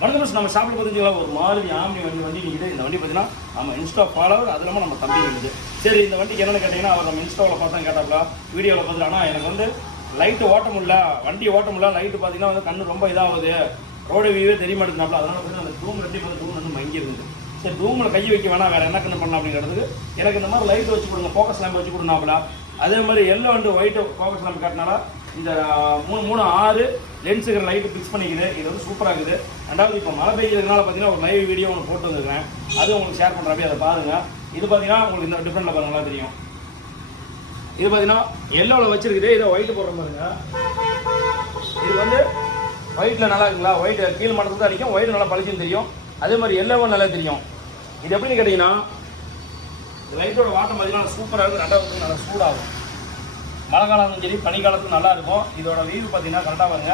வணக்கம். நம்ம ஷாப்பில் பார்த்தீங்களா ஒரு மாருதி ஆம்னி வண்டி நிற்குது. இந்த வண்டி பார்த்தீங்கன்னா நம்ம இன்ஸ்டா ஃபாலோவர், அது இல்லாமல் நம்ம தம்பி இருக்குது. சரி, இந்த வண்டிக்கு என்னென்னு கேட்டிங்கன்னா, அவர் நம்ம இன்ஸ்டாவில் பார்த்தா கேட்டாப்ல, வீடியோவில் பார்த்துட்டு, ஆனால் எனக்கு வந்து லைட்டு ஓட்ட முடியல, வண்டி ஓட்ட முடியல, லைட்டு பார்த்தீங்கன்னா வந்து கண்ணு ரொம்ப இதாகுது, ரோடு வியூவே தெரிய மாட்டேங்குதுனாப்ல. அதனால் பார்த்தீங்கன்னா அந்த டூம் ரெட்டி பார்த்து டூம் வந்து மங்கி இருக்குது. சரி, டூமில் கை வைக்க வேணாம், வேறு என்ன கண்ணு பண்ணலாம் அப்படிங்கிறதுக்கு எனக்கு இந்த மாதிரி லைட் வச்சு கொடுங்க, ஃபோக்கஸ் லேம்ப் வச்சு கொடுனாப்ல. அதே மாதிரி yellow and white focus lamp காட்டினால இந்த 3-6 லென்ஸுக்கு லைட்டு ஃபிக்ஸ் பண்ணிக்குது. இது வந்து சூப்பராக இருக்குது. ரெண்டாவது இப்போ மழை பெய்கிறதுனால பார்த்தீங்கன்னா ஒரு லைவ் வீடியோ ஒன்று போட்டு வந்துருக்கேன், அது உங்களுக்கு ஷேர் பண்ணுறப்ப அதை பாருங்கள். இது பார்த்தீங்கன்னா உங்களுக்கு இந்த டிஃப்ரெண்ட்டில் பாருங்க, நல்லா தெரியும். இது பார்த்தீங்கன்னா எல்லோவில் வச்சிருக்குது, இதை ஒயிட்டு போடுற பாருங்க. இது வந்து ஒயிட்டில் நல்லா இருக்குங்களா, ஒயிட் கீழ் மட்டத்தில் தான் அடிக்கும், ஒயிட் நல்லா பளிச்சுன்னு தெரியும். அதே மாதிரி எல்லோவும் நல்லா தெரியும். இது எப்படின்னு கேட்டிங்கன்னா, லைட்டோட வாட்டம் பார்த்தீங்கன்னா சூப்பராக இருக்குது. ரெண்டாவது நல்லா சூடாகும். மழை காலத்தும் சரி, பனிக்காலத்துக்கும் நல்லா இருக்கும். இதோட வியூ பார்த்தீங்கன்னா கரெக்டாக பாருங்க.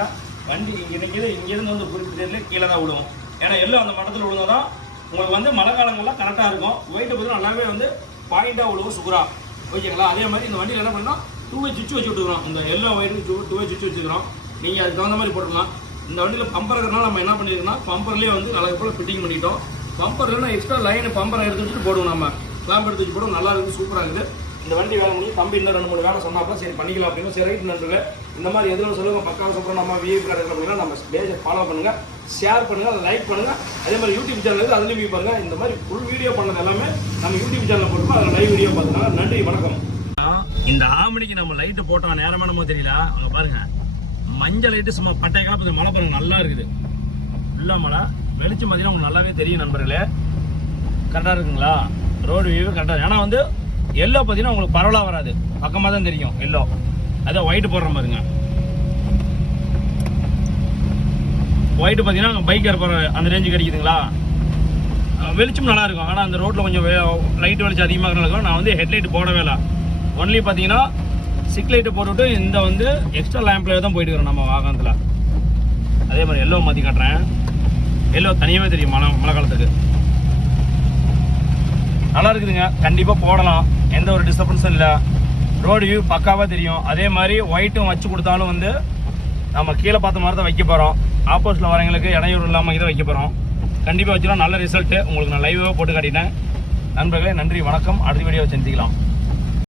வண்டி இங்கே நிற்கிது, இங்கேருந்து வந்து குறிப்பிட்ட கீழே தான் விடுவோம். ஏன்னா எல்லாம் அந்த மட்டத்தில் விழுந்தா தான் உங்களுக்கு வந்து மழை காலங்கள்லாம் கரெக்டாக இருக்கும். ஒயிட்டை பார்த்தீங்கன்னா நல்லாவே வந்து பாயிண்டாக விழுவும், சூப்பராக. ஓகேங்களா? அதே மாதிரி இந்த வண்டியில் என்ன பண்ணால் 2-வே சுவிட்ச் வச்சு விட்டுக்கிறோம். இந்த எல்லோ ஒயிட்டு 2-வே சுவிட்ச் வச்சுக்கிறோம். நீங்கள் அதுக்கு தகுந்த மாதிரி போட்டுக்கலாம். இந்த வண்டியில் பம்பர் இருக்கிறனால நம்ம என்ன பண்ணியிருக்கோம்னா, பம்பர்லேயே வந்து நல்லா போல் ஃபிட்டிங் பண்ணிட்டோம். பம்பர் இல்லைன்னா எக்ஸ்ட்ரா லைன் பம்பரை எடுத்து வச்சுட்டு போடுவோம். நம்ம கிளாம்பு எடுத்து வச்சு போடுவோம். நல்லா இருக்குது, சூப்பராக இருக்குது. இந்த வண்டி வேலை முடியும். தம்பி இன்னும் 2-3 வேலை சொன்னாப்பா, சரி பண்ணிக்கலாம் அப்படின்னு. சரி, ரைட் நண்பர்களே, இந்த மாதிரி எதுவும் சொல்லுங்க, பக்காவை சொல்கிறோம். நம்ம வியூ கிடைக்கிற அப்படின்னா நம்ம பேஜை ஃபாலோ பண்ணுங்கள், ஷேர் பண்ணுங்கள், லைக் பண்ணுங்கள். அதே மாதிரி யூடியூப் சேனல் இருக்குது, அதுலேயும் வியூ பாருங்கள். இந்த மாதிரி ஃபுல் வீடியோ பண்ணது எல்லாமே நம்ம யூடியூப் சேனலில் போட்டுருக்கோம். அதில் லைவ் வீடியோ பார்த்துனால நன்றி, வணக்கம். இந்த ஆமணிக்கு நம்ம லைட்டு போட்டோம், நேரமாக நம்ம தெரியல. அங்கே பாருங்க, மஞ்சள் லைட்டு சும்மா பட்டை காப்பு. மழை பாருங்க, நல்லா இருக்குது. ஃபுல்லாக மழை வெளிச்சம் பார்த்தீங்கன்னா உங்களுக்கு நல்லாவே தெரியும் நண்பர்களே. கரெக்டாக இருக்குங்களா? ரோடு வியூ கரெக்டாக. ஏன்னா வந்து எல்லோ பார்த்தீங்கன்னா உங்களுக்கு பரவலாக வராது, பக்கமாக தான் தெரியும் எல்லோ. அதே ஒயிட்டு போடுறோம் பாருங்க. ஒயிட்டு பார்த்தீங்கன்னா பைக்கர் போகிற அந்த ரேஞ்சு கிடைக்குதுங்களா. வெளிச்சம் நல்லா இருக்கும். ஆனால் அந்த ரோட்டில் கொஞ்சம் லைட் வெளிச்சம் அதிகமாக இருக்கும். நான் வந்து ஹெட்லைட் போடவே இல்லை. ஒன்லி பார்த்தீங்கன்னா சிக் லைட்டு போட்டுவிட்டு இந்த வந்து எக்ஸ்ட்ரா லேம்ப்லேயே தான் போயிட்டு இருக்கிறோம் நம்ம வாகனத்தில். அதே மாதிரி எல்லோ மாற்றி காட்டுறேன். எல்லோ தனியாகவே தெரியும் மழை காலத்துக்கு. நல்லா இருக்குதுங்க, கண்டிப்பாக போடலாம், எந்த ஒரு டிஸ்டர்பன்ஸும் இல்லை. ரோடு வியூ பக்காவாக தெரியும். அதே மாதிரி ஒயிட்டும் வச்சு கொடுத்தாலும் வந்து நம்ம கீழே பார்த்த மாதிரி தான் வைக்க போகிறோம். ஆப்போசிட்டில் வரவங்களுக்கு இடையூறு இல்லாமல் இதை வைக்க போகிறோம். கண்டிப்பாக வச்சுலாம் நல்ல ரிசல்ட்டு உங்களுக்கு நான் லைவாக போட்டு காட்டிட்டேன். நண்பர்களே, நன்றி, வணக்கம். அடுத்த வீடியோ சந்திக்கலாம்.